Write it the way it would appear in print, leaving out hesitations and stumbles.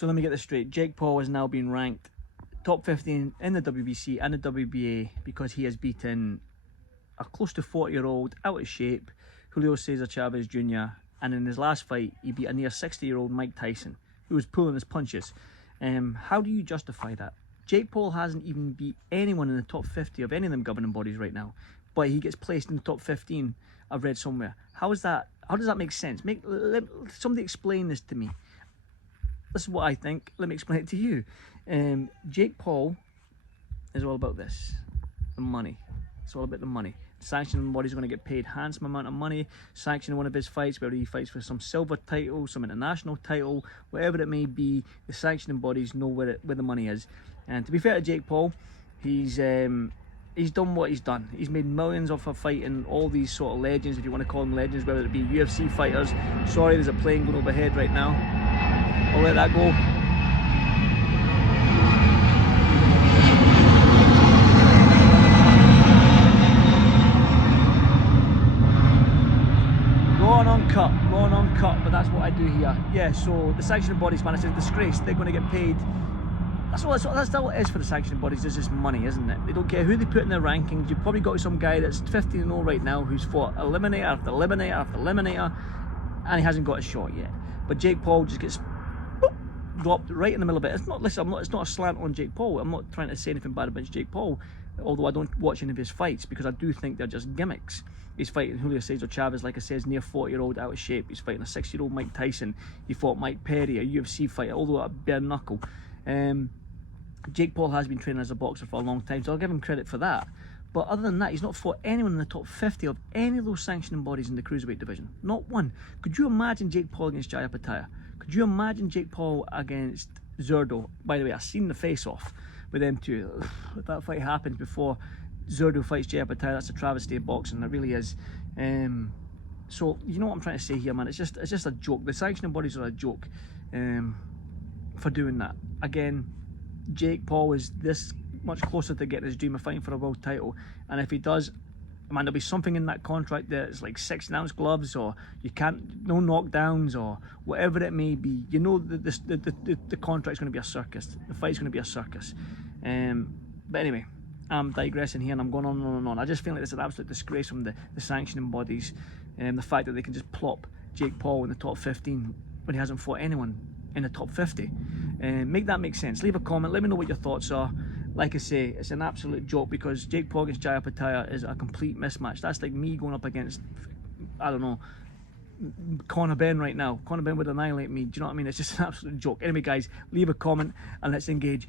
So let me get this straight. Jake Paul has now been ranked top 15 in the WBC and the WBA because he has beaten a close to 40-year-old, out of shape, Julio Cesar Chavez Jr. And in his last fight, he beat a near 60-year-old Mike Tyson, who was pulling his punches. How do you justify that? Jake Paul hasn't even beat anyone in the top 50 of any of them governing bodies right now, but he gets placed in the top 15, I've read somewhere. How is that? How does that make sense? Somebody explain this to me. This is what I think. Let me explain it to you. Jake Paul is all about this, the money. It's all about the money. Sanctioning body's going to get paid handsome amount of money. Sanctioning one of his fights, whether he fights for some silver title, some international title, whatever it may be, the sanctioning bodies know where the money is. And to be fair to Jake Paul, he's done what he's done. He's made millions off of fighting all these sort of legends, if you want to call them legends, whether it be UFC fighters. Sorry, there's a plane going overhead right now. I'll let that go. Raw and uncut, but that's what I do here. Yeah, so the sanctioning bodies, man, it's a disgrace. They're going to get paid. That's all it is for the sanctioning bodies. There's just money, isn't it? They don't care who they put in their rankings. You've probably got some guy that's 15-0 right now who's fought eliminator after eliminator after eliminator, and he hasn't got a shot yet. But Jake Paul just gets dropped right in the middle of it. It's not. Listen, it's not a slant on Jake Paul. I'm not trying to say anything bad about Jake Paul, although I don't watch any of his fights because I do think they're just gimmicks. He's fighting Julio Cesar Chavez, like I said, near 40-year-old, out of shape. He's fighting a 60-year-old Mike Tyson. He fought Mike Perry, a UFC fighter, although a bare knuckle. Jake Paul has been training as a boxer for a long time, so I'll give him credit for that. But other than that, he's not fought anyone in the top 50 of any of those sanctioning bodies in the cruiserweight division. Not one. Could you imagine Jake Paul against Jaya Pattaya? Could you imagine Jake Paul against Zurdo? By the way, I've seen the face-off with them two. If that fight happens before Zurdo fights Jaya Pattaya, that's a travesty of boxing. It really is. So you know what I'm trying to say here, man. It's just a joke. The sanctioning bodies are a joke for doing that. Again, Jake Paul is this much closer to getting his dream of fighting for a world title, and if he does, man, there'll be something in that contract that's like 16-ounce gloves, or you can't, no knockdowns, or whatever it may be. You know, the contract's going to be a circus. The fight's going to be a circus. But anyway, I'm digressing here and I'm going on and on and on. I just feel like this is an absolute disgrace from the sanctioning bodies, and the fact that they can just plop Jake Paul in the top 15 when he hasn't fought anyone in the top 50. Make that make sense. Leave a comment, let me know what your thoughts are. Like I say, it's an absolute joke because Jake Paul against Jaya Pattaya is a complete mismatch. That's like me going up against, I don't know, Conor Benn right now. Conor Benn would annihilate me. Do you know what I mean? It's just an absolute joke. Anyway, guys, leave a comment and let's engage.